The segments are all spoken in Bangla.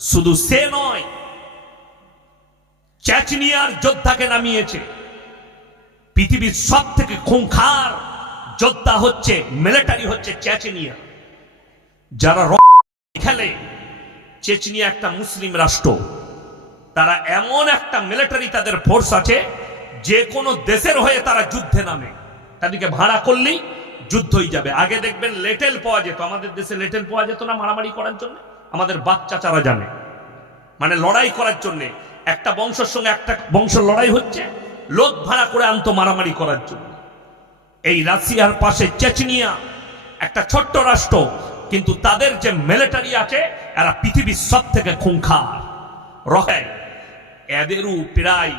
শুধু সে নয়, চেচনিয়ার যোদ্ধাকে নামিয়েছে। পৃথিবীর সব থেকে খুঙ্খার যোদ্ধা হচ্ছে, মিলিটারি হচ্ছে চেচনিয়া। যারা খেলে, চেচনিয়া একটা মুসলিম রাষ্ট্র, তারা এমন একটা মিলিটারি, তাদের ফোর্স আছে, যে কোনো দেশের হয়ে তারা যুদ্ধে নামে। তাদেরকে ভাড়া করলেই যুদ্ধ হয়ে যাবে। আগে দেখবেন লেটেল পাওয়া যেত, আমাদের দেশে লেটেল পাওয়া যেত না মারামারি করার জন্য। আমাদের বাচ্চারা জানে, মানে লড়াই করার জন্য একটা বংশের সঙ্গে একটা বংশ লড়াই হচ্ছে, লোক ভাড়া করে আনতো মারামারি করার জন্য। এই রাশিয়ার পাশে চেচনিয়া একটা ছোট্ট রাষ্ট্র, কিন্তু তাদের যে মিলিটারি আছে, এরা পৃথিবীর সব থেকে খুঙ্খার। এদেরও প্রায়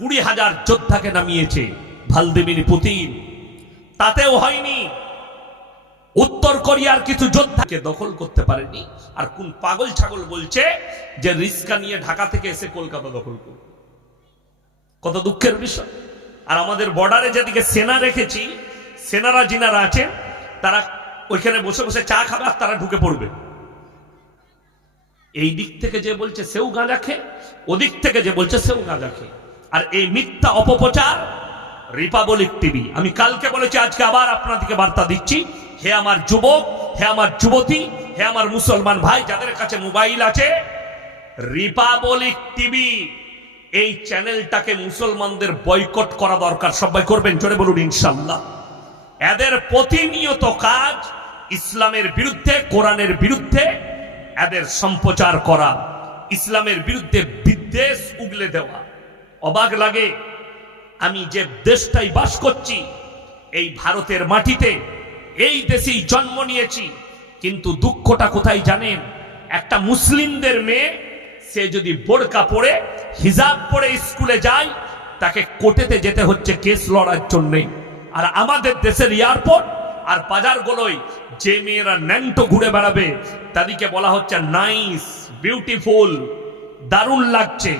20,000 যোদ্ধাকে নামিয়েছে ভ্লাদিমির পুতিন। তাতেও হয়নি, উত্তর কোরিয়ার কিছু যোদ্ধাকে দখল করতে পারেনি। আর কোন পাগল ছাগল বলছে যে রিস্কা নিয়ে ঢাকা থেকে এসে কলকাতা দখল করবে। কত দুঃখের বিষয়। আর আমাদের বর্ডারে যেদিকে সেনা রেখেছি, সেনারা যিনারা আছেন, তারা ওইখানে বসে বসে চা খাবে আর তারা ঢুকে পড়বে। এই দিক থেকে যে বলছে সেও গাঁজা খে, ওদিক থেকে যে বলছে সেও গাঁজা খে। আর এই মিথ্যা অপপ্রচার রিপাবলিক টিভি, আমি কালকে বলেছি, আজকে আবার আপনাদেরকে বার্তা দিচ্ছি, হে আমার যুবক, হে আমার যুবতী, হে আমার মুসলমান ভাই, যাদের কাছে মোবাইল আছে, রিপাবলিক টিভি এই চ্যানেলটাকে মুসলমানদের বয়কট করা দরকার। সবাই করবেন? জোরে বলুন ইনশাআল্লাহ। এদের প্রতিনিয়ত কাজ ইসলামের বিরুদ্ধে, কোরআনের বিরুদ্ধে এদের সম্প্রচার করা, ইসলামের বিরুদ্ধে বিদ্বেষ উগলে দেওয়া। অবাক লাগে, আমি যে দেশটাই বাস করছি, এই ভারতের মাটিতে, এই দেশেই জন্ম নিয়েছি, কিন্তু দুঃখটা কোথায় জানেন? একটা মুসলিমদের মেয়ে, সে যদি বোরকা পরে, হিজাব পরে স্কুলে যায়, তাকে কোর্টেতে যেতে হচ্ছে কেস লড়ার জন্যে। আর আমাদের দেশের এয়ারপোর্ট আর বাজারগুলোয় যে মেয়েরা ন্যাংটো ঘুরে বেড়াবে, তাদেরকে বলা হচ্ছে নাইস, বিউটিফুল, দারুণ লাগছে,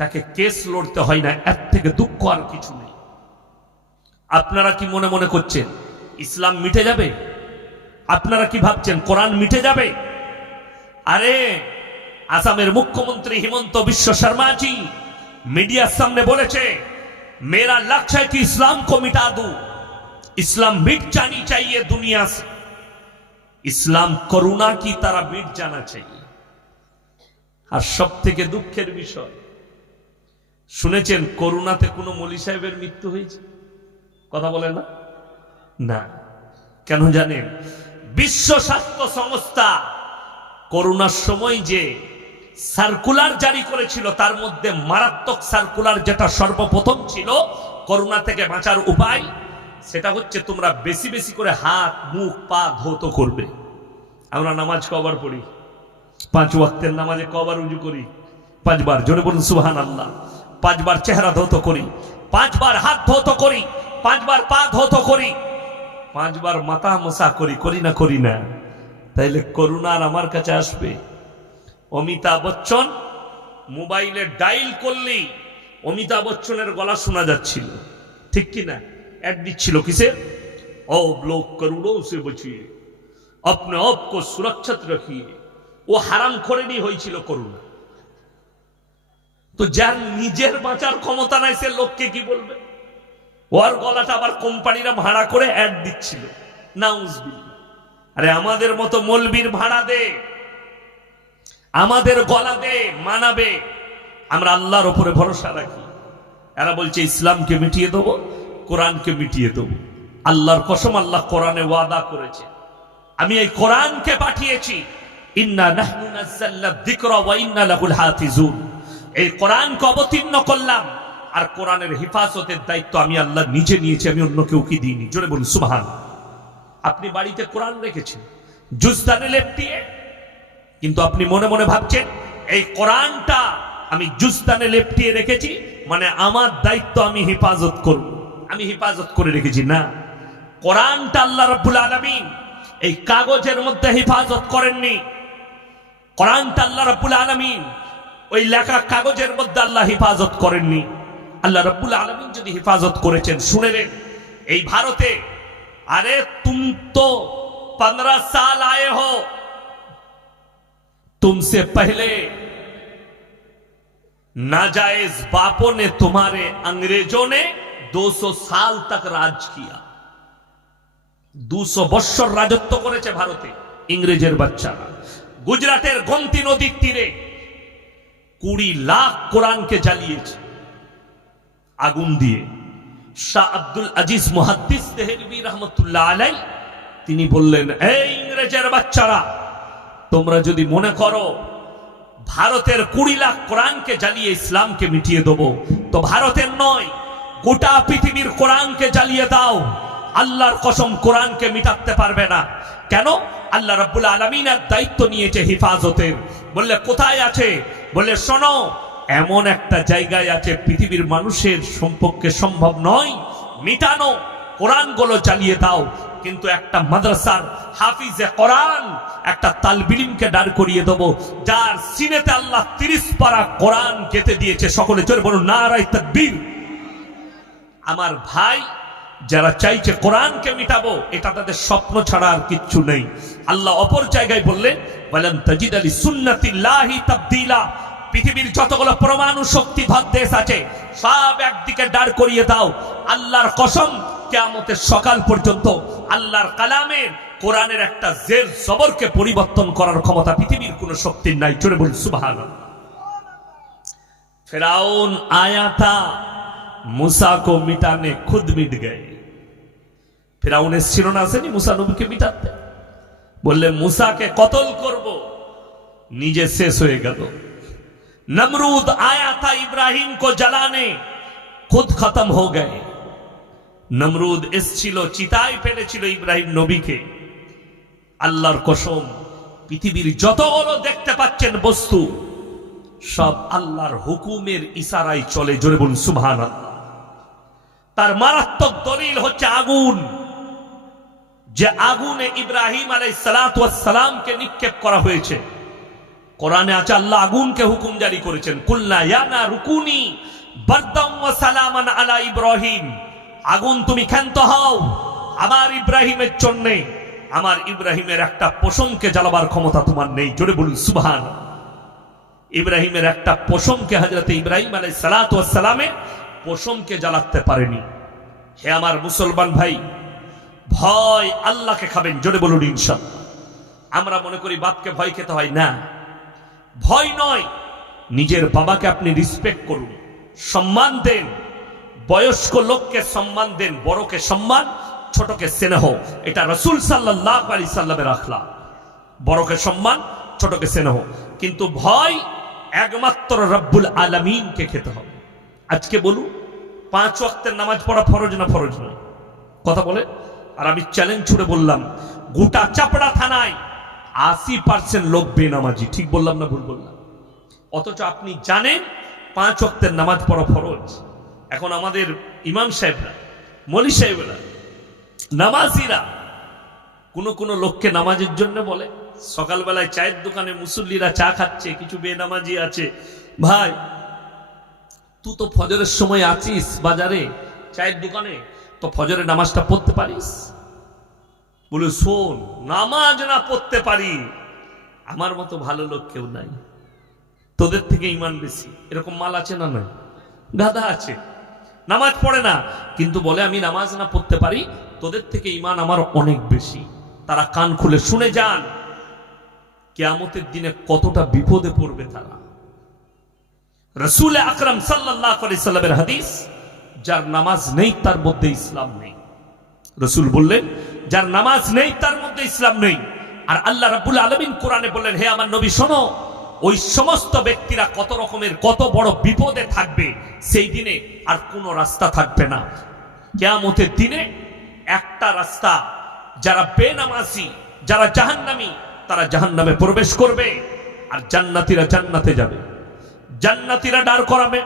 তাকে কেস লড়তে হয় না। এর থেকে দুঃখ আর কিছু নেই। আপনারা কি মনে মনে করছেন ইসলাম মিটে যাবে? আপনারা কি ভাবছেন কোরআন মিটে যাবে? আরে আসামের মুখ্যমন্ত্রী হিমন্ত বিশ্ব শর্মাজি मीडिया सामने बोले मेरा लक्ष्य है कि इस्लाम को मिटा दूं, इस्लाम मिट जानी चाहिए दुनिया से, इस्लाम करुणा की तरह मिट जाना चाहिए। আর সব থেকে দুঃখের বিষয় শুনেছেন করোনাতে কোনো মৌলী সাহেবের মৃত্যু হয়েছে? কথা বলে না না কেন জানেন? বিশ্ব স্বাস্থ্য সংস্থা করোনার সময় যে সার্কুলার জারি করেছিল তার মধ্যে মারাত্মক সার্কুলার যেটা সর্বপ্রথম ছিল করোনা থেকে বাঁচার উপায়, সেটা হচ্ছে তোমরা বেশি বেশি করে হাত মুখ পা ধৌত করবে। আমরা নামাজ কবার পড়ি, 5 ওয়াক্তের নামাজে কবার উজু করি? 5 বার। জোরে বলুন সুবহানাল্লাহ। 5 বার চেহারা ধৌত করি, 5 বার হাত ধৌত করি, 5 বার পা ধৌত করি, 5 বার মাথা মোছা করি, করি না করি না? তাইলে করোনা আমার কাছে আসবে? অমিতাভ বচ্চন মোবাইলে ডাইল করলেই অমিতাভ বচ্চনের গলা শোনা যাচ্ছিল, ঠিক কিনা? অ্যাড দিচ্ছিল কিসের? आप लोग करोड़ों से बचिए, अपने आप को सुरक्षित रखिए। ও হারাম খোরেরই হয়েছিল করোনা। তো যার নিজের বাঁচার ক্ষমতা নাই সে লোককে কি বলবে? ওর গলাটা আবার কোম্পানিরা ভাড়া করে অ্যাড দিচ্ছিল। নাউজুবিল্লাহ। আরে আমাদের মতো মৌলবীর ভাড়া দে, আমাদের গলা দে, মানাবে। আমরা আল্লাহর উপরে ভরসা রাখি। এরা বলছে ইসলামকে মিটিয়ে দেবো, কোরআনকে মিটিয়ে দেবো। আল্লাহর কসম, আল্লাহ কোরআনে ওয়াদা করেছে, আমি এই কোরআনকে পাঠিয়েছি, ইন্না নাহনু নাযালনা যিকরা ওয়া ইন্না লাহুল হাফিজুন। এই কোরআনকে অবতীর্ণ করলাম আর কোরআনের হেফাজতের দায়িত্ব আমি আল্লাহ নিজে নিয়েছি, আমি অন্য কেউ কি দিইনি। জোরে বলুন সুবহানাল্লাহ। আপনি বাড়িতে কোরআন রেখেছেন জুজদানে লেপটিয়ে, কিন্তু আপনি মনে মনে ভাবছেন এই কোরআনটা আমি জুজদানে লেপটিয়ে রেখেছি মানে আমার দায়িত্ব আমি হেফাজত করব, আমি হেফাজত করে রেখেছি। না, কোরআনটা আল্লাহ রাব্বুল আলামিন এই কাগজের মধ্যে হেফাজত করেননি। কোরআনটা আল্লাহ রাব্বুল আলামিন ওই লেখা কাগজের মধ্যে আল্লাহ হেফাজত করেননি। আল্লাহ রাব্বুল আলামিন যদি হেফাজত করেছেন, শুনে নেন, এই ভারতে, আরে তুম তো 15 साल आए हो, तुमसे पहले नाजायज बापों ने तुम्हारे अंग्रेजों ने 200 साल तक राज किया। 200 বছর রাজত্ব করেছে ভারতে ইংরেজের বাচ্চারা। গুজরাটের গোমতী নদীর তীরে 20 লাখ কোরআনকে জ্বালিয়েছে আগুন দিয়ে। শাহ আব্দুল আজিজ মুহাদ্দিস দেহলভী রহমতুল্লাহ আলাই তিনি বললেন, এই ইংরেজের বাচ্চারা, তোমরা যদি মনে করো ভারতের 20 লাখ কোরআনকে জ্বালিয়ে ইসলামকে মিটিয়ে দেবো, তো ভারতের নয়, গোটা পৃথিবীর কোরআনকে জ্বালিয়ে দাও, আল্লাহর কসম কোরআনকে মিটাতে পারবে না। কেন? আল্লাহ রাব্বুল আলামিনের দায়িত্ব নিয়েছে হিফাজতের। বললে কোথায় আছে? বললে শোনো, এমন একটা জায়গায় আছে পৃথিবীর মানুষের সম্পর্কে সম্ভব নয় মিটানো, কোরআনগুলো জ্বালিয়ে দাও। কিন্তু একটা মাদ্রাসার হাফিজে কোরআন, একটা তালবিলিমকে দাঁড় করিয়ে দেবো, যার সিনেতে আল্লাহ 30 পারা কোরআন গেঁথে দিয়েছে। সকলে জোরে বলুন নারায়ে তাকবীর। আমার ভাই, যারা চাইছে কোরআনকে মিটাবো, এটা তাদের স্বপ্ন ছাড়া আর কিচ্ছু নেই। আল্লাহ অপর জায়গায় বললেন, ওয়ালান তাজিদ লিসুন্নাতিল্লাহি তাবদীলা। পৃথিবীর যতগুলো পরমাণু শক্তিধর দেশ আছে সব একদিকে দাঁড় করিয়ে দাও, আল্লাহর কসম কিয়ামতের সকাল পর্যন্ত আল্লাহর কালামের কোরআনের একটা জের জবরকে পরিবর্তন করার ক্ষমতা পৃথিবীর কোন শক্তির নাই। জোরে বলুন সুবহানাল্লাহ। ফিরাউন आया था, मूसा को मिटाने खुद मिट गए। ফিরাউন এসেছিল না, আসেনি মুসা নবীকে মিটাতে। বললে মুসাকে কতল করব, নিজে শেষ হয়ে গেল। नमरूद आया था इब्राहिम को जलाने, खुद खत्म हो गए। नमरूद এসেছিল, চিতায় ফেলেছিল ইব্রাহিম নবীকে। আল্লাহর কসম, পৃথিবীর যতগুলো দেখতে পাচ্ছেন বস্তু সব আল্লাহর হুকুমের ইশারায় চলে। জোরে বলুন সুবহানাল্লাহ। তার মারাত্মক দলিল হচ্ছে আগুন। যে আগুনে ইব্রাহিম আলাইহিস সালাতু ওয়াস সালামকে নিক্ষেপ করা হয়েছে। কোরআনে আছে আল্লাহ আগুনকে হুকুম জারি করেছেন, কুলনা ইয়া নারু কুনি বারদাম ওয়া সালামান আলা ইব্রাহিম। আগুন তুমি ক্ষান্ত হও আমার ইব্রাহিমের জন্য। আমার ইব্রাহিমের একটা পশমকে জ্বালাবার ক্ষমতা তোমার নেই। জোরে বলুন সুবহানাল্লাহ। ইব্রাহিমের একটা পশমকে, হযরত ইব্রাহিম আলাইহিস সালাতু ওয়াস সালামের পশমকে জ্বালাতে পারেনি। হে আমার মুসলমান ভাই, ভয় আল্লাহকে খাবেন। জোরে বলুন ইনশাআল্লাহ। আমরা মনে করি বাপকে ভয় খেতে হয় না, ভয় নয়। নিজের বাবাকে আপনি রেসপেক্ট করুন, সম্মান দেন। বয়স্ক লোককে সম্মান দেন, বড়কে সম্মান, ছোটকে স্নেহ। এটা রাসূল সাল্লাল্লাহু আলাইহি সাল্লামের আখলাক। বড়কে সম্মান, ছোটকে স্নেহ। কিন্তু ভয় একমাত্র রব্বুল আলামিনকে খেতে হবে। আজকে বলুন, 5 ওয়াক্তের নামাজ পড়া ফরজ না ফরজ নয়? কথা বলে। আর আমি চ্যালেঞ্জ ছুড়ে বললাম, গোটা চাপড়া থানায় 80% লোক বেনামাজি। ঠিক বললাম না ভুল বললাম? অথচ আপনি জানেন 5 ওয়াক্তের নামাজ পড়া ফরজ। এখন আমাদের ইমাম সাহেবরা, মৌলী সাহেবরা, নামাজিরা কোন লোককে নামাজের জন্য বলে। সকালবেলায় চায়ের দোকানে মুসল্লিরা চা খাচ্ছে, কিছু বেনামাজি আছে, ভাই তুই তো ফজরের সময় আছিস বাজারে চায়ের দোকানে, তো ফজরের নামাজটা পড়তে পারিস? বলে শোন, নামাজ না পড়তে পারি, আমার মতো ভালো লোক কেউ নাই, তোদের থেকে ইমান বেশি। এরকম মাল আছে না? নয়, গাধা আছে, নামাজ পড়ে না, কিন্তু বলে আমি নামাজ না পড়তে পারি, তোদের থেকে ইমান আমার অনেক বেশি। তারা কান খুলে শুনে যান, কিয়ামতের দিনে কতটা বিপদে পড়বে তারা। রাসূল আকরাম সাল্লাল্লাহু আলাইহি সাল্লামের হাদিস, যার নামাজ নেই তার মধ্যে ইসলাম নেই। রাসূল বললেন, যার নামাজ নেই তার মধ্যে ইসলাম নেই। আর আল্লাহ রাব্বুল আলামিন কোরআনে বললেন, হে আমার নবী শোনো, ওই সমস্ত ব্যক্তিরা কত রকমের কত বড় বিপদে থাকবে। সেই দিনে আর কোনো রাস্তা থাকবে না। কিয়ামতের দিনে একটা রাস্তা, যারা বেনামাজি, যারা জাহান্নামী, তারা জাহান্নামে প্রবেশ করবে, আর জান্নাতীরা জান্নাতে যাবে। জান্নাতীরা দাঁড় করাবে,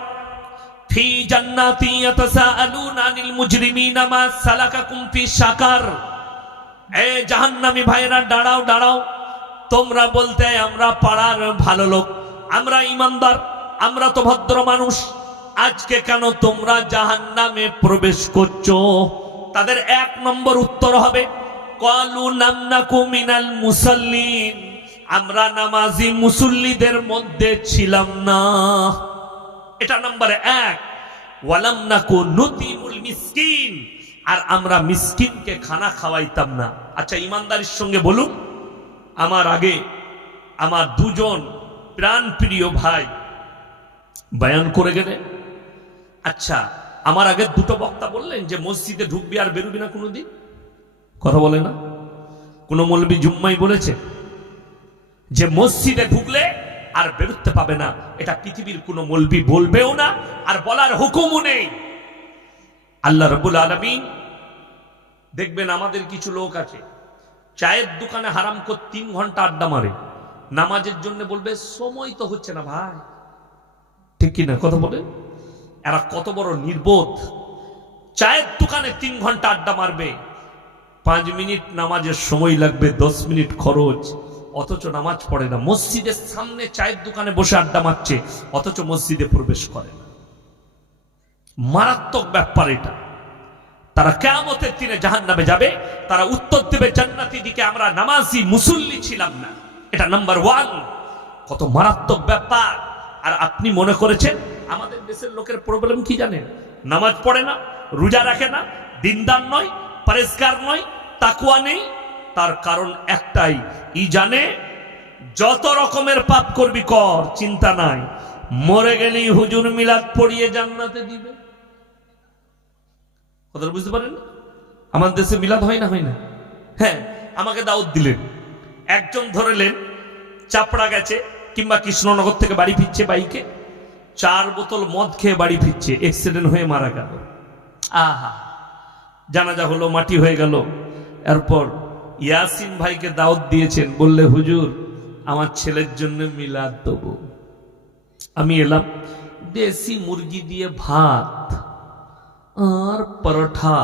ফি জান্নাতি ইয়াতাসাআলুনা আনিল মুজরিমিনা মা সালাকাকুম ফি সাকার। এ জাহান্নামী ভাইরা দাঁড়াও দাঁড়াও, তোমরা বলতে আমরা পাড়ার ভালো লোক, আমরা ইমানদার, আমরা তো ভদ্র মানুষ, আজকে কেন তোমরা জাহান্নামে প্রবেশ করছো? তাদের 1 নম্বর উত্তর হবে, ক্বালু নামনাকু মিনাল মুসাল্লিন, আমরা নামাজি মুসল্লিদের মধ্যে ছিলাম না। এটা নাম্বার 1। ওয়ালাম নাকু নুতিমুল মিসকিন, আর আমরা মিসকিনকে খানা খাওয়াইতাম না। আচ্ছা, ইমানদারির সঙ্গে বলুন, আমার আগে আমার দুজন প্রাণ প্রিয় ভাই বয়ান করে গেলেন। আচ্ছা, আমার আগে দুটো বক্তা বললেন যে মসজিদে ঢুকবি আর বেরোবি না কোনোদিন, কথা বলে না? কোন মৌলবী জুম্মাই বলেছে যে মসজিদে ঢুকলে আর বেরোতে পাবে না? এটা পৃথিবীর কোন মৌলবী বলবেও না, আর বলার হুকুমও নেই। আল্লাহ রাব্বুল আলামিন দেখবেন, আমাদের কিছু লোক আছে চায়ের দোকানে হারাম করে 3 ঘন্টা আড্ডা মারে, নামাজের জন্য বলবে সময় তো হচ্ছে না ভাই, ঠিক কিনা কথা বলে? এরা কত বড় নির্বোধ! চায়ের দোকানে 3 ঘন্টা আড্ডা মারবে, 5 মিনিট নামাজের সময় লাগবে, 10 মিনিট খরচ, অথচ নামাজ পড়ে না। মসজিদের সামনে চায়ের দোকানে বসে আড্ডা মারছে, অথচ মসজিদে প্রবেশ করে না। মারাত্মক ব্যাপার এটা। তারা কিয়ামতের দিনে জাহান্নামে যাবে, তারা উত্তর দেবে জান্নাতি দিকে আমরা নামাজি মুসল্লি ছিলাম না। এটা নাম্বার 1। কত মারাত্মক ব্যাপার! আর আপনি মনে করেছেন আমাদের দেশের লোকের প্রবলেম কি জানেন? নামাজ পড়ে না, রোজা রাখে না, দিনদার নয়, পরেজগার নয়, তাকওয়া নেই। তার কারণ একটাই, ই জানে যত রকমের পাপ করবি কর, চিন্তা নাই, মরে গেলেই হুজুর মিলাদ পড়িয়ে জান্নাতে দিবে। কথা বুঝতে পারেন? আমাদের দেশে মিলাদ হয় না, হয় না? হ্যাঁ, আমাকে দাওয়াত দিলেন, একজন ধরলেন চাপড়া গেছে কিংবা কৃষ্ণনগর থেকে বাড়ি ফিরছে বাইকে, 4 বোতল মদ খেয়ে বাড়ি ফিরছে, অ্যাক্সিডেন্ট হয়ে মারা গেল। আহা, জানাজা হলো, মাটি হয়ে গেল। এরপর ইয়াসিন ভাইকে দাওয়াত দিয়েছেন, বললে হুজুর আমার ছেলের জন্য মিলাদ দেব। আমি এলাম, দেশি মুরগি দিয়ে ভাত আর পরোঠা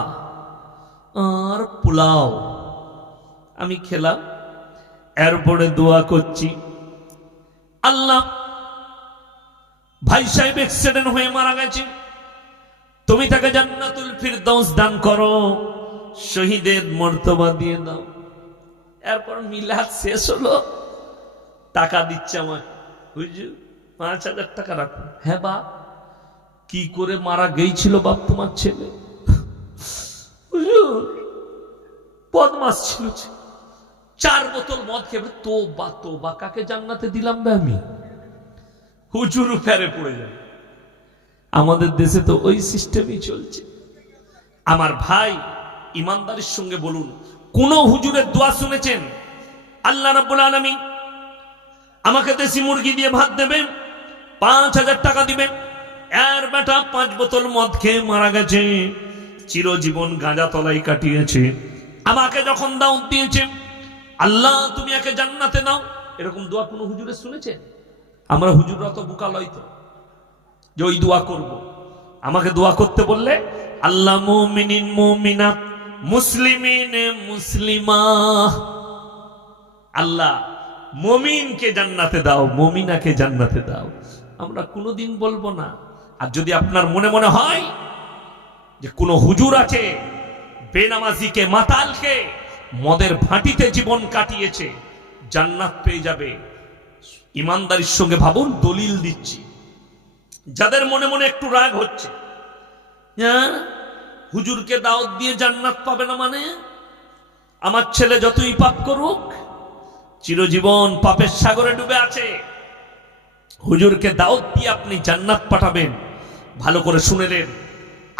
আর পোলাও আমি খেলাম। এরপরে দোয়া করছি, আল্লাহ ভাই সাহেব অ্যাক্সিডেন্ট হয়ে মারা গেছে, তুমি তাকে জান্নাতুল ফিরদাউস দান করো, শহীদের মর্তবা দিয়ে দাও। এরপর মিলাদ শেষ হলো, টাকা দিচ্ছে আমাকে, হুজুর 5000 টাকা রাখুন। হ্যাঁ বাপ, কি করে মারা গেছিল বাপ তোমার ছেলে? হুজুর বদমাস ছিল, 4 বোতল মদ খেয়ে। তোবা কাকে জান্নাতে দিলাম বে আমি? হুজুর ফেরে পড়ে যায়। আমাদের দেশে তো ওই সিস্টেমই চলছে। আমার ভাই, ইমানদারির সঙ্গে বলুন, কোন হুজুরের দোয়া শুনেছেন আল্লাহ রাব্বুল আলামিন আমাকে দেশি মুরগি দিয়ে ভাত দেবেন, 5000 টাকা দিবেন, এর বেটা 5 বোতল মদ খেয়ে মারা গেছে, চিরজীবন গাঁজা তলায় কাটিয়েছে, আমাকে যখন দাওয়াত দিয়েছে আল্লাহ তুমি একে জান্নাতে নাও, এরকম দোয়া কোন হুজুরে শুনেছেন? আমরা হুজুররা তো বোকা লয় তো যে ওই দোয়া করব। আমাকে দোয়া করতে বললে আল্লাহ মুমিনিন মুমিনাত মুসলিমিন মুসলিমা, আল্লাহ মুমিনকে জান্নাতে দাও, মুমিনাকে জান্নাতে দাও। আমরা কোনোদিন বলবো না। আর যদি আপনার মনে মনে হয় যে কোন হুজুর আছে বেনামাজিকে, মাতালকে, মদের ভাটিতে জীবন কাটিয়েছে, জান্নাত পেয়ে যাবে, ইমানদারির সঙ্গে ভাবুন, দলিল দিচ্ছি। যাদের মনে মনে একটু রাগ হচ্ছে, হ্যাঁ হুজুরকে দাওয়াত দিয়ে জান্নাত পাবে না মানে, আমার ছেলে যতই পাপ করুক চিরজীবন পাপের সাগরে ডুবে আছে, হুজুরকে দাওয়াত দিয়ে আপনি জান্নাত পাঠাবেন। ভালো করে শুনে নেন,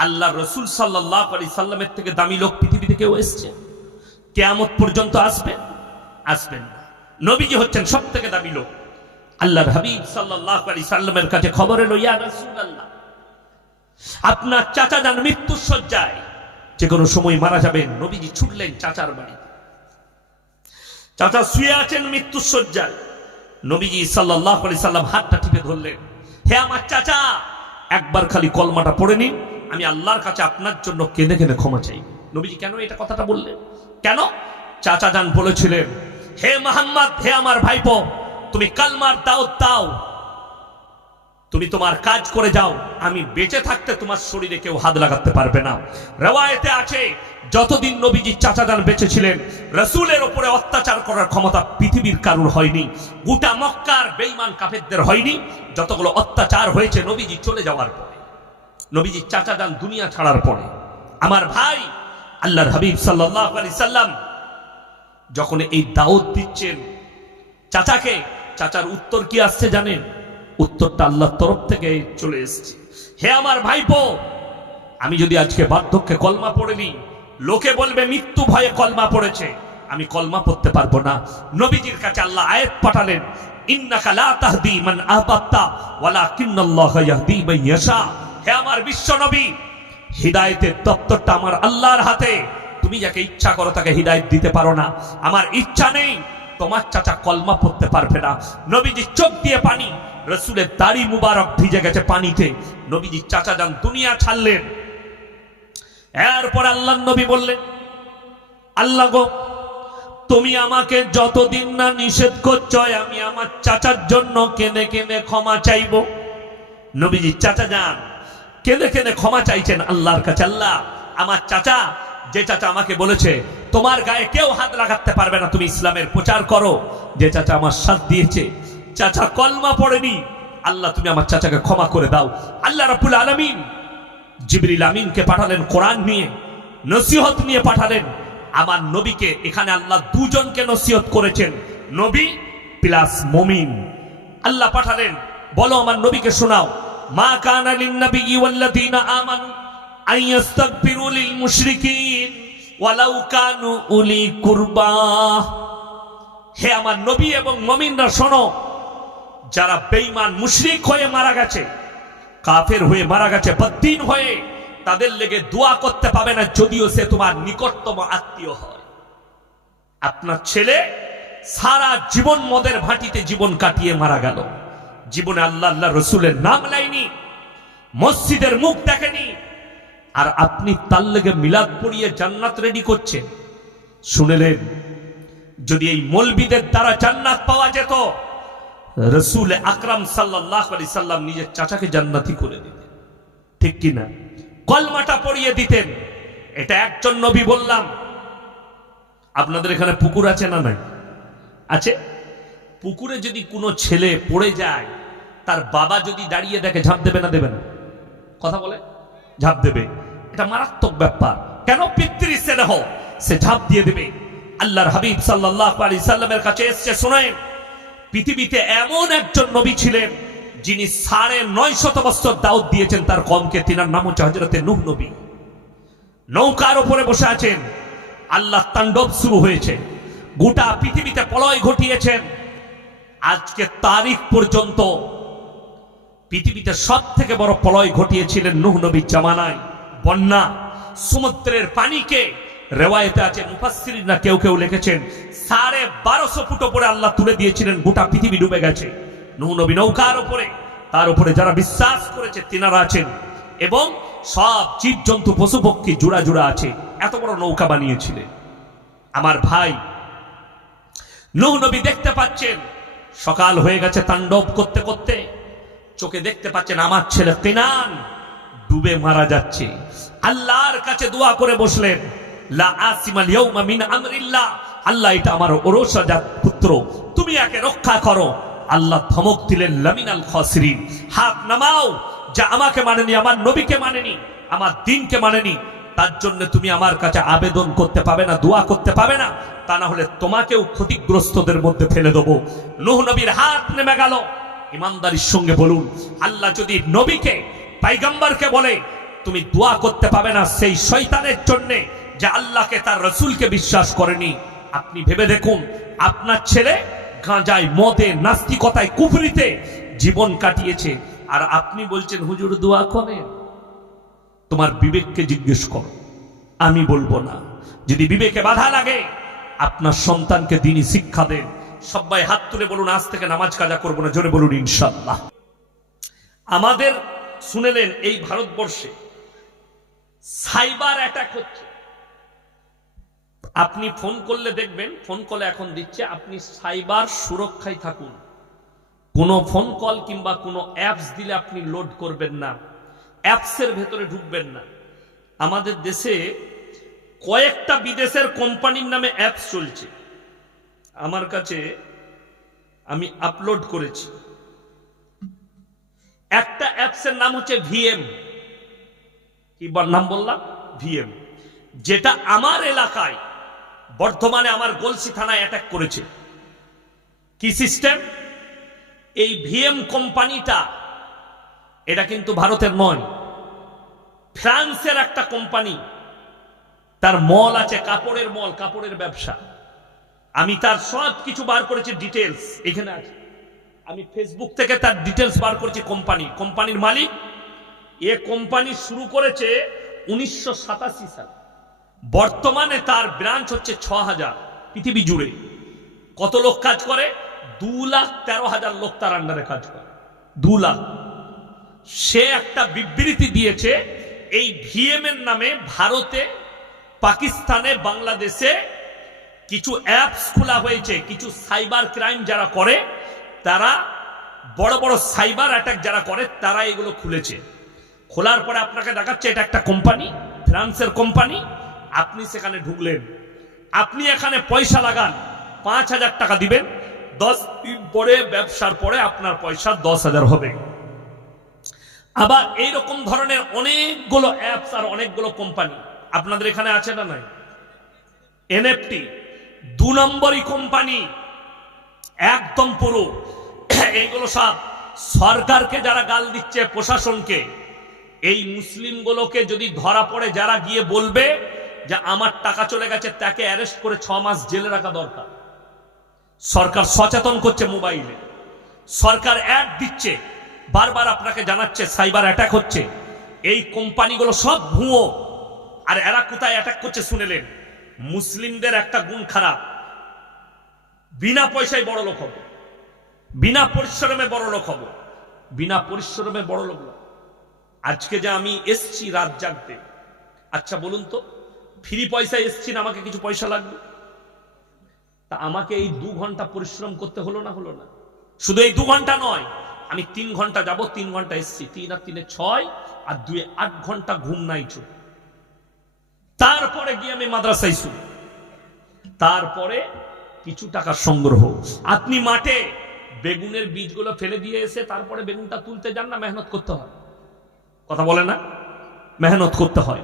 আল্লাহ রসুল সাল্লাল্লাহু আলাইহি সাল্লামের থেকে দামি লোক পৃথিবীতে কেউ এসছে? কিয়ামত পর্যন্ত আসবেন না। নবীজি হচ্ছেন সব থেকে দামি লোক। আল্লাহর হাবিব সাল্লাল্লাহু আলাইহি সাল্লামের কাছে খবর এলো, ইয়া রাসূলুল্লাহ আপনার চাচা যান মৃত্যুর শয্যায়, যে কোনো সময় মারা যাবেন। নবীজি ছুটলেন চাচার বাড়িতে, চাচা শুয়ে আছেন মৃত্যুর শয্যায়। নবীজি সাল্লাল্লাহু আলাইহি সাল্লাম হাতটা টিপে ধরলেন, হে আমার চাচা, একবার খালি কলমাটা পড়ে নিন, আমি আল্লাহর কাছে আপনার জন্য কেঁদে কেঁদে ক্ষমা চাই। নবীজি কেন এটা কথাটা বললেন? কেন? চাচা যান বলেছিলেন, হে মুহাম্মদ, হে আমার ভাইপো, তুমি কালমার দাওয়াত দাও, তুমি তোমার কাজ করে যাও, আমি বেঁচে থাকতে তোমার শরীরে কেউ হাত লাগাতে পারবে না। রিওয়ায়েতে আছে যতদিন নবীজি চাচাজান বেঁচে ছিলেন রাসূলের উপরে অত্যাচার করার ক্ষমতা পৃথিবীর কারুর হয়নি, গোটা মক্কার বেঈমান কাফেরদের হয়নি। যতগুলো অত্যাচার হয়েছে নবীজি চলে যাওয়ার পরে, নবীজি চাচাজান দুনিয়া ছাড়ার পরে। আমার ভাই, আল্লাহর হাবিব সাল্লাল্লাহু আলাইহি সাল্লাম যখন এই দাওয়াত দিচ্ছেন চাচাকে, চাচার উত্তর কি আসছে জানেন? উত্তরটা আল্লাহর তরফ থেকে চলে এসেছে। হে আমার ভাইপো, আমি যদি আজকে বার্ধক্যে কলমা পড়ে নিই, লোকে বলবে মৃত্যু ভয়ে কলমা পড়েছে, আমি কলমা পড়তে পারবো না। নবীজির কাছে আল্লাহ আয়াত পাঠালেন, ইন্নাকা লা তাহদি মান আহবাবতা ওয়ালাকিন্নাল্লাহা ইয়াহদি মান ইয়াশা। হে আমার বিশ্ব নবী, হিদায়াতের দপ্তরটা আমার আল্লাহর হাতে। তুমি যাকে ইচ্ছা করো তাকে হিদায়াত দিতে পারো না। আমার ইচ্ছা নেই, তোমার চাচা কলমা পড়তে পারবে না। নবীজি চোখ দিয়ে পানি, রাসূলের দাড়ি মুবারক ভিজে গেছে পানিতে। নবীজি চাচাজান দুনিয়া ছাড়লেন। এরপর আল্লাহর নবী বললেন, আল্লাহ গো, তুমি আমাকে যতদিন না নিষেধ করছো, আমি আমার চাচার জন্য কেঁদে কেঁদে ক্ষমা চাইব। নবীজি চাচাজান কেঁদে কেঁদে ক্ষমা চাইছেন আল্লাহর কাছে। আল্লাহ, আমার চাচা, যে চাচা আমাকে বলেছে তোমার গায়ে কেউ হাত লাগাতে পারবে না, তুমি ইসলামের প্রচার করো, যে চাচা আমার সাথ দিয়েছে, চাচা কলমা পড়েনি, আল্লাহ তুমি আমার চাচাকে ক্ষমা করে দাও। আল্লাহ রাব্বুল আলামিন জিবরিল আমিনকে পাঠালেন, কোরআন নিয়ে নসিহত নিয়ে পাঠালেন। আমার নবীকে এখানে আল্লাহ দুজনকে নসিহত করেছেন, নবী প্লাস মুমিন। আল্লাহ পাঠালেন, বলো আমার নবীকে শোনাও, মা কানা লিন নাবিয়্যি ওয়াল্লাযীনা আমানু আন ইস্তাগফিরু লিল মুশরিকিন ওয়ালাউ কানু উলি কুরবা। হে আমার নবী এবং মুমিনরা শোনো, যারা বেঈমান মুশরিক হয়ে মারা গেছে, কাফের হয়ে মারা গেছে, বদ্দীন হয়ে, তাদের লেগে দোয়া করতে পাবে না, যদিও সে তোমার নিকটতম আত্মীয় হয়। আপনার ছেলে সারা জীবন মদের ভাটিতে জীবন কাটিয়ে মারা গেল, জীবনে আল্লাহ আল্লাহ রসুলের নাম লাইনি, মসজিদের মুখ দেখেনি, আর আপনি তার লেগে মিলাদ পড়িয়ে জান্নাত রেডি করছেন। শুনেলেন, যদি এই মৌলবীদের দ্বারা জান্নাত পাওয়া যেত, রসুল আকরাম সাল্লাল্লাহু আলাইহি সাল্লাম নিজের চাচাকে জান্নাতি করে দিতেন, ঠিক কিনা? কলমাটা পড়িয়ে দিতেন। এটা একজন নবী বললাম। আপনাদের এখানে পুকুর আছে না নাই? আছে। পুকুরে যদি কোনো ছেলে পড়ে যায়, তার বাবা যদি দাঁড়িয়ে দেখে, ঝাঁপ দেবে না দেবে না? কথা বলে ঝাঁপ দেবে। এটা মারাত্মক ব্যাপার। কেন? পিতৃ স্নেহ, সে ঝাঁপ দিয়ে দেবে। আল্লাহর হাবিব সাল্লাল্লাহু আলাইহি সাল্লামের কাছে এসে শোনেন, পৃথিবীতে এমন একজন নবী ছিলেন যিনি ৯৫০ বছর দাওয়াত দিয়েছেন তার কওমকে। তিনার নাম হচ্ছে হযরতে নূহ নবী। নৌকার উপরে বসে আছেন, আল্লাহ তাণ্ডব শুরু হয়েছে, গোটা পৃথিবীতে প্রলয় ঘটিয়েছেন। আজকে তারিখ পর্যন্ত পৃথিবীতে সব থেকে বড় প্রলয় ঘটিয়েছিলেন নূহ নবীর জামানায়। বন্যা, সমুদ্রের পানিকে, রেওয়ায়েতে আছে, মুফাসসিরিনরা কেউ কেউ লিখেছেন ১২৫০ ফুট উপরে আল্লাহ তুলে দিয়েছিলেন, গোটা পৃথিবী ডুবে গেছে। নূহ নবী নৌকার উপরে, তার উপরে যারা বিশ্বাস করেছে তিনারা আছেন, এবং সব জীবজন্তু পশু পক্ষী জোড়া জোড়া আছে। এত বড় নৌকা বানিয়েছিলেন। আমার ভাই, নূহ নবী দেখতে পাচ্ছেন সকাল হয়ে গেছে, তাণ্ডব করতে করতে চোখে দেখতে পাচ্ছেন আমার ছেলে কেনান ডুবে মারা যাচ্ছে। আল্লাহর কাছে দোয়া করে বসলেন, লা আসিমাল ইয়াউমা মিন আমরিল্লাহ, আল্লাহ এটা আমার ওরসজাত পুত্র, তুমি একে রক্ষা করো। আল্লাহ ধমক দিলেন, লামিনাল খাসিরিন, হাত নামাও, যা আমাকে মানেনি, আমার নবীকে মানেনি, আমার দ্বীনকে মানেনি, তার জন্য তুমি আমার কাছে আবেদন করতে পাবে না, দোয়া করতে পাবে না, তা না হলে তোমাকেও ক্ষতিগ্রস্তদের মধ্যে ফেলে দেবো। নূহ নবীর হাত নেমে গেল। ইমানদারির সঙ্গে বলুন, আল্লাহ যদি নবীকে, পয়গম্বরকে বলে তুমি দোয়া করতে পাবে না সেই শয়তানের জন্য যে আল্লাহকে, তার রাসূলকে বিশ্বাস করেনি, আপনি ভেবে দেখুন, আপনার ছেলে গাঁজায়, মদে, নাস্তিকতায়, কুফরিতে জীবন কাটিয়েছে, আর আপনি বলছেন হুজুর দোয়া করেন। তোমার বিবেককে জিজ্ঞেস করো, আমি বলবো না। যদি বিবেকে বাধা লাগে, আপনার সন্তানকে দ্বীনি শিক্ষা দেন। সবাই হাত তুলে বলুন, আজ থেকে নামাজ কাজা করবো না। জোরে বলুন ইনশাআল্লাহ। আমাদের শুনেলেন, এই ভারতবর্ষে সাইবার অ্যাটাক হচ্ছে। আপনি ফোন করলে দেখবেন, ফোন কলে এখন দিচ্ছে, আপনি সাইবার সুরক্ষায় থাকুন। কোনো ফোন কল কিংবা কোনো অ্যাপস দিলে আপনি লোড করবেন না, অ্যাপসের ভেতরে ঢুকবেন না। আমাদের দেশে কয়েকটা বিদেশের কোম্পানির নামে অ্যাপস চলছে, আমার কাছে আমি আপলোড করেছি। একটা অ্যাপসের নাম হচ্ছে ভিএম, কি নাম বললাম? ভিএম, যেটা আমার এলাকায় বর্তমানে আমার গলসি থানায় অ্যাটাক করেছে। কি সিস্টেম? এই ভিএম কোম্পানিটা, এটা কিন্তু ভারতের নয়, ফ্রান্সের একটা কোম্পানি। তার মল আছে, কাপড়ের মল, কাপড়ের ব্যবসা। আমি তার সব কিছু বার করেছি, ডিটেলস এখানে আছে। আমি ফেসবুক থেকে তার ডিটেলস বার করেছি। কোম্পানির মালিক, এ কোম্পানি শুরু করেছে 1987 সালে। বর্তমানে তার ব্রাঞ্চ হচ্ছে 6000 পৃথিবী জুড়ে। কত লোক কাজ করে? 2,13,000 লোক তার আন্ডারে কাজ করে। 2 লাখ। সে একটা বিবৃতি দিয়েছে, এই ভিএম এর নামে ভারতে, পাকিস্তানে, বাংলাদেশে কিছু অ্যাপস খোলা হয়েছে। কিছু সাইবার ক্রাইম যারা করে, তারা বড় বড় সাইবার অ্যাটাক যারা করে, তারা এগুলো খুলেছে। খোলার পরে আপনাকে দেখাচ্ছে এটা একটা কোম্পানি, ফ্রান্সের কোম্পানি। আপনি সেখানে ঢুকলেন, আপনি এখানে পয়সা লাগান, 5,000 টাকা দিবেন। 10 দিন পরে, ব্যবসার পরে আপনার পয়সা 10,000 হবে। আবার এইরকম ধরনের অনেকগুলো অ্যাপস আর অনেকগুলো কোম্পানি আপনাদের এখানে আছে না নাই? এনএফটি 2 নম্বরই কোম্পানি, একদম পুরো। এইগুলো সব সরকারকে যারা গাল দিচ্ছে, প্রশাসনকে, এই মুসলিমগুলোকে যদি ধরা পড়ে, যারা গিয়ে বলবে যে আমার টাকা চলে গেছে, তাকে অ্যারেস্ট করে 6 মাস জেলে রাখা দরকার। সরকার সচেতন করছে, মোবাইলে সরকার অ্যাড দিচ্ছে, বারবার আপনাকে জানাচ্ছে সাইবার অ্যাটাক হচ্ছে। এই কোম্পানিগুলো সব ভুয়ো। আর এরা কোথায় অ্যাটাক করছে শুনেলেন? মুসলিমদের একটা গুণ খারাপ, বিনা পয়সায় বড় লোক হবো, বিনা পরিশ্রমে বড় লোক হবো, বিনা পরিশ্রমে বড় লোক। আজকে যে আমি এসছি রাত জাগতে, আচ্ছা বলুন তো, ফ্রি পয়সায় এসছি না, আমাকে কিছু পয়সা লাগবে? তা আমাকে এই 2 ঘন্টা পরিশ্রম করতে হলো না? হলো না? শুধু এই 2 ঘন্টা নয়, আমি 3 ঘন্টা যাব, 3 ঘন্টা এসছি, 3 আর 3 6, আর 2 8 ঘন্টা ঘুম নাই চুপ। তারপরে গিয়ে আমি মাদ্রাসায় শুই, তারপরে কিছু টাকা সংগ্রহ। আপনি মাঠে বেগুনের বীজগুলো ফেলে দিয়ে এসে তারপরে বেগুনটা তুলতে যান না? মেহনত করতে হয়, কথা বলে না? মেহনত করতে হয়।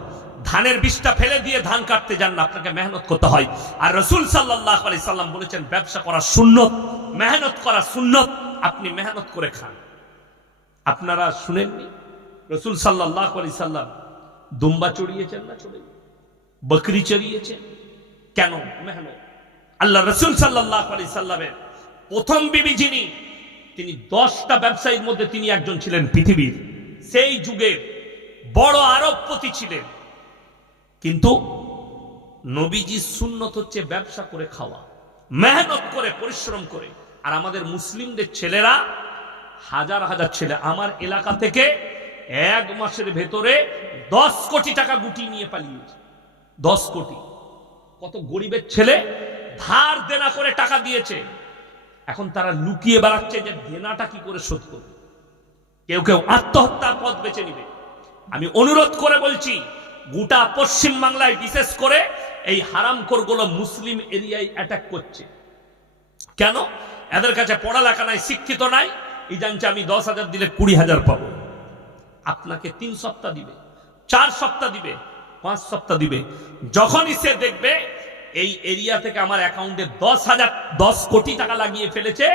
ধানের বীজটা ফেলে দিয়ে ধান কাটতে যান না, আপনাকে মেহনত করতে হয়। আর রাসূল সাল্লাল্লাহু আলাইহি সাল্লাম বলেছেন, ব্যবসা করা সুন্নত, মেহনত করা সুন্নত। আপনি মেহনত করে খান। আপনারা শুনেননি রাসূল সাল্লাল্লাহু আলাইহি সাল্লাম দুম্বা চড়িয়েছেন না? চড়ে বকরি চড়িয়েছেন। কেন? মেহনত। আল্লাহ রাসূল সাল্লাল্লাহু আলাইহি সাল্লামের প্রথম বিবি যিনি, তিনি 10টা ব্যবসায়ীর মধ্যে তিনি একজন ছিলেন পৃথিবীর, সেই যুগের বড় আরবপতি ছিলেন। কিন্তু নবীজির সুন্নত হচ্ছে ব্যবসা করে খাওয়া, মেহনত করে, পরিশ্রম করে। আর আমাদের মুসলিমদের ছেলেরা, হাজার হাজার ছেলে আমার এলাকা থেকে 1 মাসের ভেতরে 10 কোটি টাকা গুটি নিয়ে পালিয়েছে। 10 কোটি। কত গরিবের ছেলে ধার দেনা করে টাকা দিয়েছে, এখন তারা লুকিয়ে বেড়াচ্ছে যে দেনাটা কি করে শোধ করবে। কেউ কেউ আত্মহত্যার পথ বেছে নিবে। আমি অনুরোধ করে বলছি, গোটা পশ্চিম বাংলায় বিশেষ করে এই হারামখোরগুলো মুসলিম এরিয়ায় অ্যাটাক করছে। কেন? এদের কাছে পড়ালেখা নাই, শিক্ষিত নাই। এই জানছে আমি 10,000 দিলে 20,000 পাবো। আপনাকে 3 সপ্তাহ দিবে, 4 সপ্তাহ দিবে, 5 সপ্তাহ দিবে। যখনই সে দেখবে এই এরিয়া থেকে আমার অ্যাকাউন্টে 10 কোটি টাকা লাগিয়ে ফেলেছে,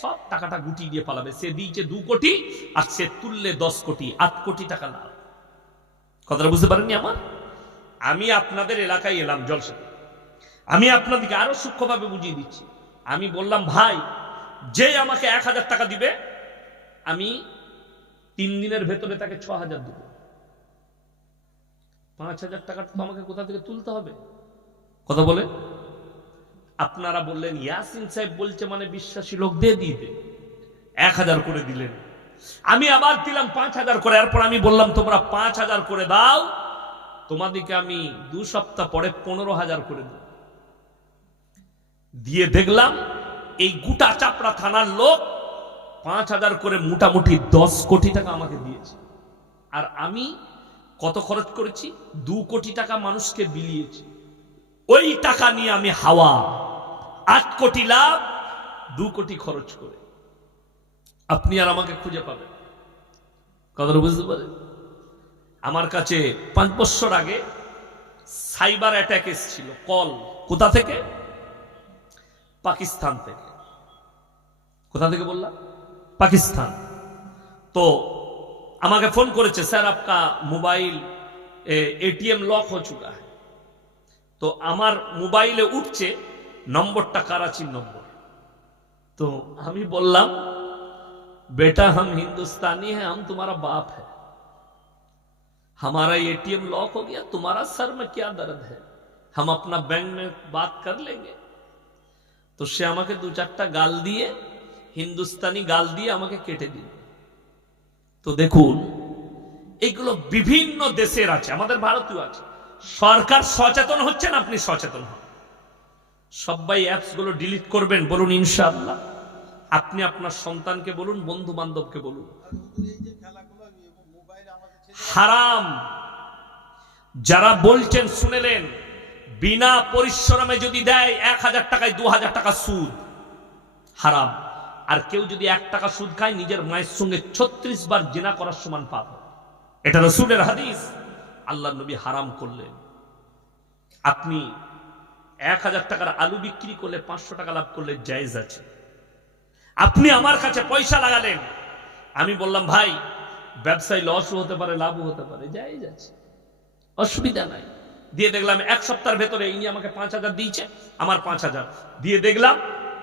সব টাকাটা গুটি দিয়ে পালাবে। সে দিয়েছে 2 কোটি, আর সে তুললে 10 কোটি, 8 কোটি টাকা লাভ। কথাটা বুঝতে পারেননি আমার? আমি আপনাদের এলাকায় এলাম জলসা, আমি আপনাদেরকে আরো সূক্ষ্মভাবে বুঝিয়ে দিচ্ছি। আমি বললাম, ভাই, যে আমাকে 1,000 টাকা দিবে, আমি 3 দিনের ভেতরে তাকে 6,000 দেব। 5,000 টাকা তো আমাকে কোথা থেকে তুলতে হবে? কথা বলে আপনারা বললেন, ইয়াসিন সাহেব বলছে মানে বিশ্বাসী লোক দিয়ে দিবে। 1,000 করে দিলেন, আমি আবার দিলাম 5,000 করে। এরপর আমি বললাম, তোমরা 5,000 করে দাও, তোমাদেরকে আমি 2 সপ্তাহ পরে 15,000 করে দেব। দিয়ে দেখলাম এই গোটা চাপড়া থানার লোক 5,000 করে মোটামুটি 10 কোটি টাকা আমাকে দিয়েছে। আর আমি কত খরচ করেছি? 2 কোটি টাকা মানুষকে বিলিয়েছি। ওই টাকা নিয়ে আমি হাওয়া, 8 কোটি লাভ, 2 কোটি খরচ করে। আপনি আর আমাকে খুঁজে পাবেন। কথাটা বুঝতে পারেন? আমার কাছে 5 বছর আগে সাইবার অ্যাটাক এসেছিল, কল। কোথা থেকে? পাকিস্তান থেকে। কোথা থেকে বললাম? পাকিস্তান। তো আমাকে ফোন করেছে, স্যার आपका মোবাইল एटीएम लॉक हो चुका है। तो আমার মোবাইলে উঠছে নম্বরটা कराची নম্বর। तो আমি বললাম, बेटा हम हिंदुस्तानी हैं, हम तुम्हारा बाप है, हमारा एटीएम लॉक हो गया, तुम्हारा सर में क्या दर्द है, हम अपना बैंक में बात कर लेंगे। तो সে আমাকে 2-4টা গাল দিয়ে, হিন্দুস্তানি গাল দিয়ে আমাকে কেটে দিল। তো দেখুন, এগুলো বিভিন্ন দেশের আছে, আমাদের ভারতীয় আছে। সরকার সচেতন হচ্ছেন, আপনি সচেতন হন। সবাই অ্যাপস গুলো ডিলিট করবেন, বলুন ইনশাআল্লাহ। আপনি আপনার সন্তানকে বলুন, বন্ধু বান্ধবকে বলুন। হারাম যারা বলছেন শুনেলেন, বিনা পরিশ্রমে যদি দেয় 1000 টাকায় 2000 টাকা সুদ, হারাম। আর কেউ যদি 1 টাকা সুদ খায়, নিজের মায়ের সঙ্গে 36 বার জিনা করার সমান পাপ। এটা রাসূলের হাদিস, আল্লাহর নবী হারাম করলেন। আপনি 1000 টাকার আলু বিক্রি করলে 500 টাকা লাভ করলে জায়েজ আছে। আপনি আমার কাছে পয়সা লাগালেন, আমি বললাম ভাই ব্যবসায় লসও হতে পারে, লাভও হতে পারে, জায়েজ আছে, অসুবিধা নাই। দিয়ে দেখলাম 1 সপ্তাহের ভেতরে ইনি আমাকে 5000 দিয়েছে, আমার 5000 দিয়ে দেখলাম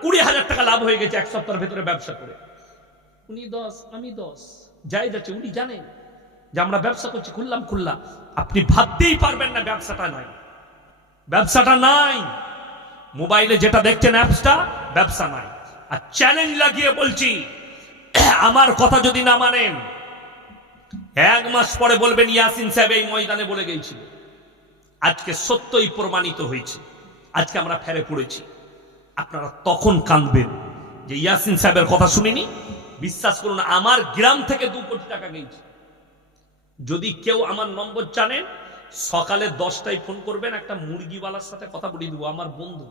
20,000 টাকা লাভ হয়ে গেছে 1 সপ্তাহের ভেতরে ব্যবসা করে। উনি 10, আমি 10, জায়েজ আছে। উনি জানেন যে আমরা ব্যবসা করছি, খুললাম। আপনি ভাবতেই পারবেন না ব্যবসাটা নাই, ব্যবসাটা নাই। মোবাইলে যেটা দেখছেন অ্যাপসটা, ব্যবসা নাই। আর চ্যালেঞ্জ লাগিয়ে বলছি, আমার কথা যদি না মানেন, 1 মাস পরে বলবেন ইয়াসিন সাহেব এই ময়দানে বলে গিয়েছিল। আজকে সত্যই প্রমাণিত হয়েছে, আজকে আমরা ফেরে পড়েছি। আপনারা তখন কাঁদবেন যে ইয়াসিন সাহেবের কথা শুনিনি। বিশ্বাস করুন, আমার গ্রাম থেকে 2 কোটি টাকা গেছে। যদি কেউ আমার নম্বর জানেন, সকালে 10টায় ফোন করবেন, একটা মুরগিওয়ালার সাথে কথা বলিয়ে দেবো, আমার বন্ধু।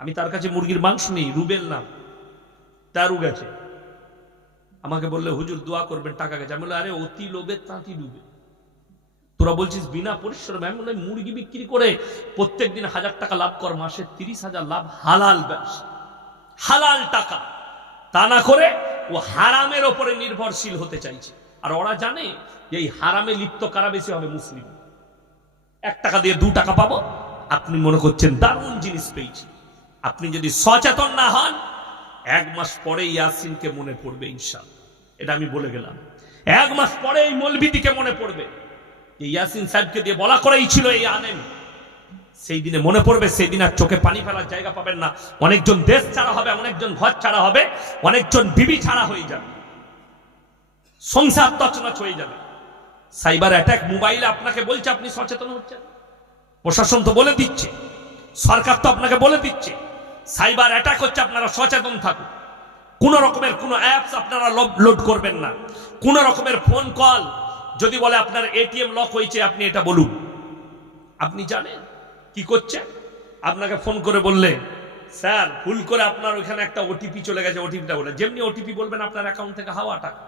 আমি তার কাছে মুরগির মাংস নেই, রুবেল নাম, তারু গেছে। আমাকে বললে হুজুর দোয়া করবেন, টাকা গেছে। আমি বললাম, আরে অতি লোভে তাঁতি ডুবে। তোরা বলছিস বিনা পরিশ্রমে। আমি বললাম, মুরগি বিক্রি করে প্রত্যেকদিন 1000 টাকা লাভ কর, মাসে 30,000 লাভ, হালাল ব্যবসা, হালাল টাকা। তা না করে ও হারামের ওপরে নির্ভরশীল হতে চাইছে। আর ওরা জানে যে এই হারামে লিপ্ত কারা বেশি হবে? মুসলিম। 1 টাকা দিয়ে 2 টাকা পাবো। আপনি মনে করছেন দারুণ জিনিস পেয়েছি। আপনি যদি সচেতন না হন, 1 মাস পরে ইয়াসিনকে মনে পড়বে ইনশাআল্লাহ। এটা আমি বলে গেলাম। 1 মাস পরে এই মৌলবীদিকে মনে পড়বে যে ইয়াসিন সাহেবকে দিয়ে বলা করেই ছিল এই আনেন। সেই দিনে মনে পড়বে, সেই দিন আর চোখে পানি ফেলার জায়গা পাবেন না। অনেকজন দেশ ছাড়া হবে, অনেকজন ঘর ছাড়া হবে, অনেকজন বিবি ছাড়া হয়ে যাবে, সংসার তছনছ হয়ে যাবে। সাইবার অ্যাটাক মোবাইলে আপনাকে বলছে, আপনি সচেতন হচ্ছেন। প্রশাসন তো বলে দিচ্ছে, সরকার তো আপনাকে বলে দিচ্ছে সাইবার অ্যাটাক হচ্ছে, আপনারা সচেতন থাকুন। কোন রকমের কোন অ্যাপস আপনারা লোড করবেন না। কোন রকমের ফোন কল যদি বলে আপনার এটিএম লক হয়েছে, আপনি এটা বলুন। আপনি জানেন কি করছে? আপনাকে ফোন করে বললে, স্যার ভুল করে আপনার ওখানে একটা ওটিপি চলে গেছে, ওটিপিটা বলে। যেমনি ওটিপি বলবেন, আপনার অ্যাকাউন্ট থেকে হাওয়া টাকা।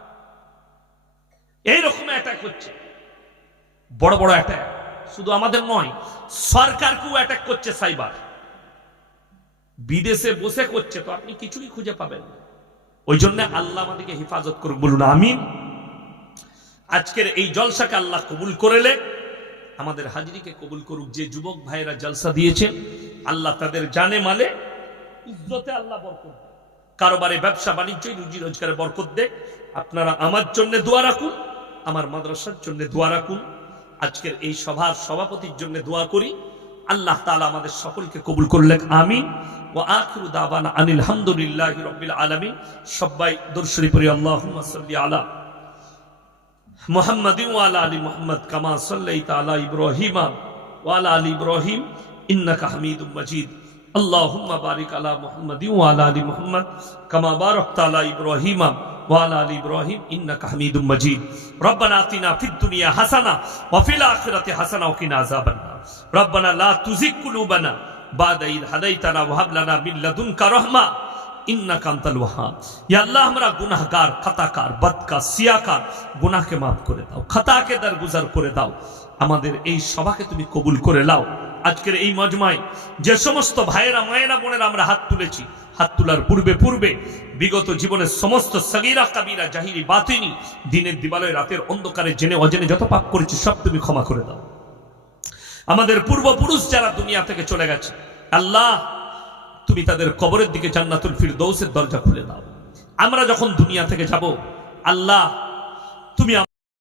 এইরকম অ্যাটাক হচ্ছে, বড় বড় অ্যাটাক। শুধু আমাদের নয়, সরকারকেও অ্যাটাক করছে সাইবার। বিদেশে বসে করছে, তো আপনি কিছুই খুঁজে পাবেন না। ওই জন্য আল্লাহ আমাদেরকে হেফাজত করুক, বলুন আমিন। আজকের এই জলসাকে আল্লাহ কবুল করলে, আমাদের হাজিরিকে কবুল করুক। যে যুবক ভাইয়েরা জলসা দিয়েছেন, আল্লাহ তাদের জানে মালে ইজ্জতে আল্লাহ বরকত দেয়, কারোবারে ব্যবসা বাণিজ্য রুজি রোজগারে বরকত দেয়। আপনারা আমার জন্য দোয়া রাখুন, আমার মাদ্রাসার জন্য দোয়া রাখুন। আজকের এই সভার সভাপতির জন্য দোয়া করি, আল্লাহ তাআলা আমাদের সকলকে কবুল করলেন, আমিন। ওয়া আখিরু দাওয়ানা আনিল হামদুলিল্লাহি রাব্বিল আলামিন। সবাই দরুদ শরীফ পড়ি, আল্লাহুম্মা সাল্লি আলা মুহাম্মাদিন ওয়া আলা আলি মুহাম্মাদ কামা সাল্লাইতা আলা ইব্রাহিম ওয়া আলা আলি ইব্রাহিম ইন্নাকা হামিদুম মাজিদ। আল্লাহুম্মা বারিক আলা মুহাম্মাদিন ওয়া আলা আলি মুহাম্মাদ কামা বারাকতা আলা ইব্রাহিম وعلى آل إبراهيم إنك حميد مجيد ربنا آتنا في الدنيا حسنة وفي الآخرة حسنة وقنا عذاب النار ربنا لا تزغ قلوبنا بعد إذ هديتنا وهب لنا من لدنك رحمة ইন্নাকা আনতাল ওয়াহ্হাব। ইয়া আল্লাহ, আমরা গুনাহগার, খাতাকার, বদকার, সিয়াকার, গুনাহকে মাফ করে দাও, খাতাকে দরগুজার করে দাও। আমাদের এই সভাকে তুমি কবুল করে নাও। আজকের এই মজমায় যে সমস্ত ভাইয়েরা, মায়েরা, বোনেরা আমরা হাত তুলেছি, হাত তোলার পূর্বে বিগত জীবনের সমস্ত সগীরা কাবীরা, জাহিরি বাতিনি, দিনের দিবালয়, রাতের অন্ধকারে জেনে অজেনে যত পাপ করেছি সব তুমি ক্ষমা করে দাও। আমাদের পূর্বপুরুষ যারা দুনিয়া থেকে চলে গেছে, আল্লাহ তুমি তাদের কবরের দিকে জান্নাতুল ফিরদৌসের দরজা খুলে দাও। আমরা যখন দুনিয়া থেকে যাব, আল্লাহ তুমি